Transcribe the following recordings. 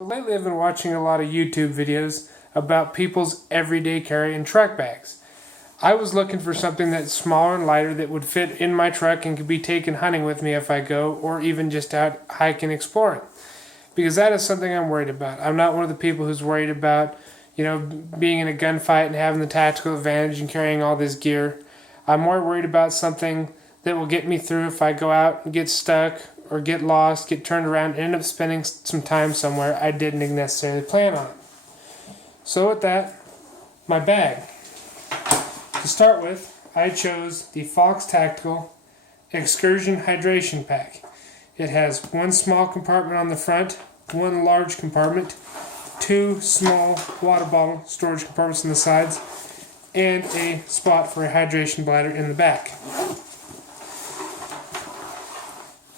Lately I've been watching a lot of YouTube videos about people's everyday carry and truck bags. I was looking for something that's smaller and lighter that would fit in my truck and could be taken hunting with me if I go, or even just out hiking exploring. Because that is something I'm worried about. I'm not one of the people who's worried about, being in a gunfight and having the tactical advantage and carrying all this gear. I'm more worried about something that will get me through if I go out and get stuck or get lost, get turned around, and end up spending some time somewhere I didn't necessarily plan on. So with that, my bag. To start with, I chose the Fox Tactical Excursion Hydration Pack. It has one small compartment on the front, one large compartment, two small water bottle storage compartments on the sides, and a spot for a hydration bladder in the back.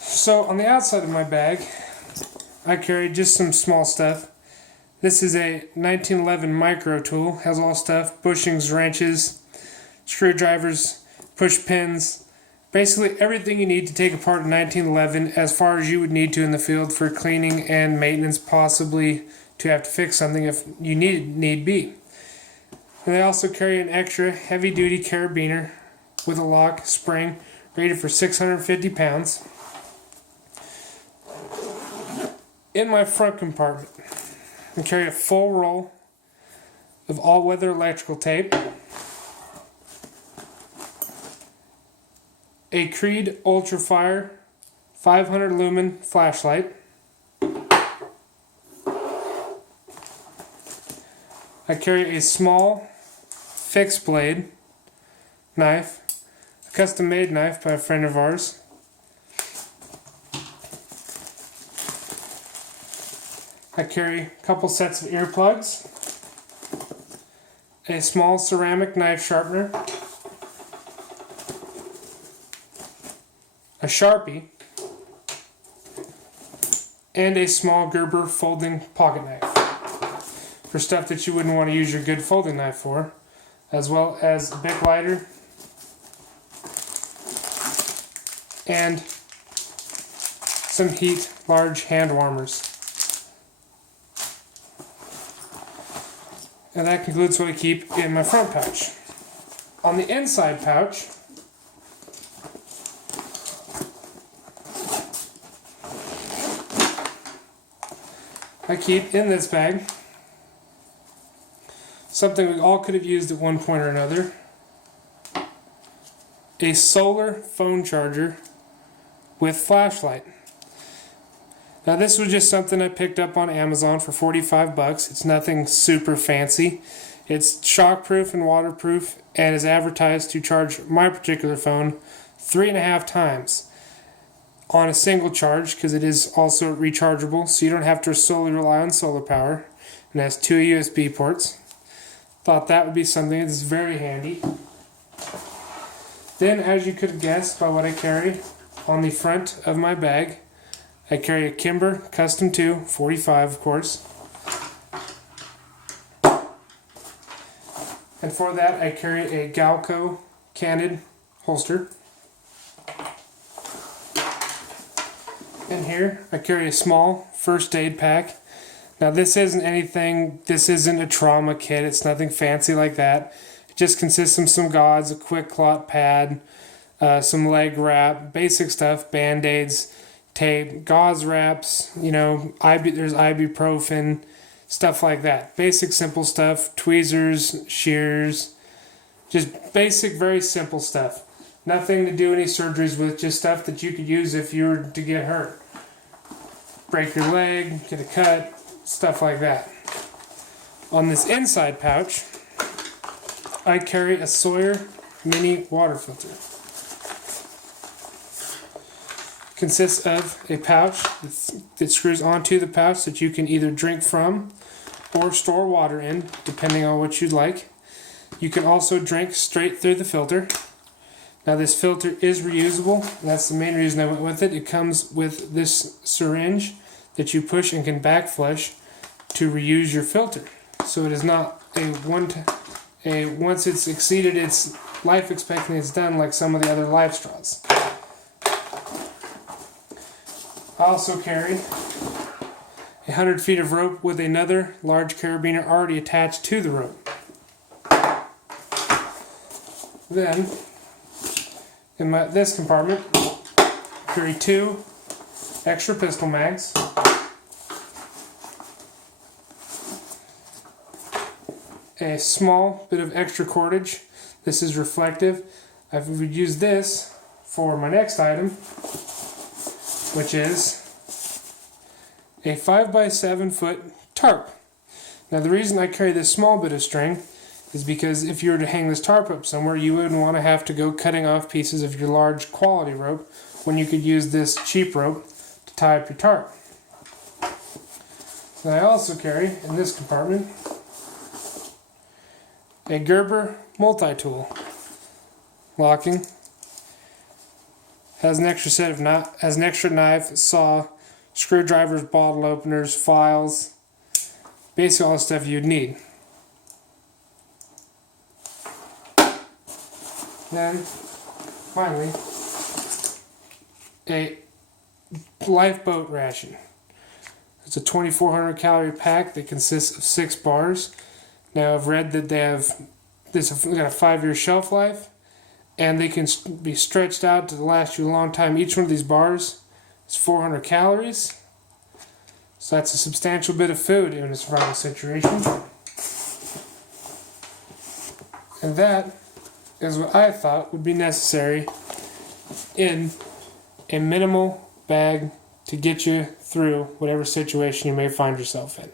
So on the outside of my bag, I carry just some small stuff. This is a 1911 micro tool, has all stuff, bushings, wrenches, screwdrivers, push pins, basically everything you need to take apart a 1911 as far as you would need to in the field for cleaning and maintenance, possibly to have to fix something if you need be. And they also carry an extra heavy duty carabiner with a lock spring rated for 650 pounds. In my front compartment, I carry a full roll of all-weather electrical tape, a Creed Ultrafire 500 lumen flashlight, I carry a small fixed blade knife, a custom-made knife by a friend of ours, I carry a couple sets of earplugs, a small ceramic knife sharpener, a Sharpie, and a small Gerber folding pocket knife for stuff that you wouldn't want to use your good folding knife for, as well as a Bic lighter and some Heat large hand warmers. And that concludes what I keep in my front pouch. On the inside pouch, I keep in this bag something we all could have used at one point or another: a solar phone charger with flashlight. Now this was just something I picked up on Amazon for 45 bucks. It's nothing super fancy. It's shockproof and waterproof and is advertised to charge my particular phone 3.5 times on a single charge, because it is also rechargeable, so you don't have to solely rely on solar power, and it has 2 USB ports. Thought that would be something that's very handy. Then, as you could have guessed by what I carry on the front of my bag, I carry a Kimber Custom 2 45, of course. And for that, I carry a Galco candid holster. And here, I carry a small first aid pack. Now this isn't a trauma kit, it's nothing fancy like that. It just consists of some gauze, a quick clot pad, some leg wrap, basic stuff, band-aids, tape, gauze wraps, there's ibuprofen, stuff like that. Basic simple stuff, tweezers, shears, just basic, very simple stuff. Nothing to do any surgeries with, just stuff that you could use if you were to get hurt. Break your leg, get a cut, stuff like that. On this inside pouch, I carry a Sawyer mini water filter. Consists of a pouch that screws onto the pouch that you can either drink from or store water in, depending on what you'd like. You can also drink straight through the filter. Now this filter is reusable. That's the main reason I went with it. It comes with this syringe that you push and can back flush to reuse your filter. So it is not once it's exceeded its life expectancy, it's done like some of the other Life Straws. I also carry 100 feet of rope with another large carabiner already attached to the rope. Then, in this compartment, carry 2 extra pistol mags, a small bit of extra cordage. This is reflective. I would use this for my next item, which is a 5x7 foot tarp. Now the reason I carry this small bit of string is because if you were to hang this tarp up somewhere, you wouldn't want to have to go cutting off pieces of your large quality rope when you could use this cheap rope to tie up your tarp. Then I also carry, in this compartment, a Gerber multi-tool. Locking. Has an extra knife, saw, screwdrivers, bottle openers, files, basically all the stuff you'd need. Then, finally, a lifeboat ration. It's a 2,400 calorie pack that consists of 6 bars. Now I've read that they have got a 5-year shelf life, and they can be stretched out to last you a long time. Each one of these bars is 400 calories, so that's a substantial bit of food in a survival situation. And that is what I thought would be necessary in a minimal bag to get you through whatever situation you may find yourself in.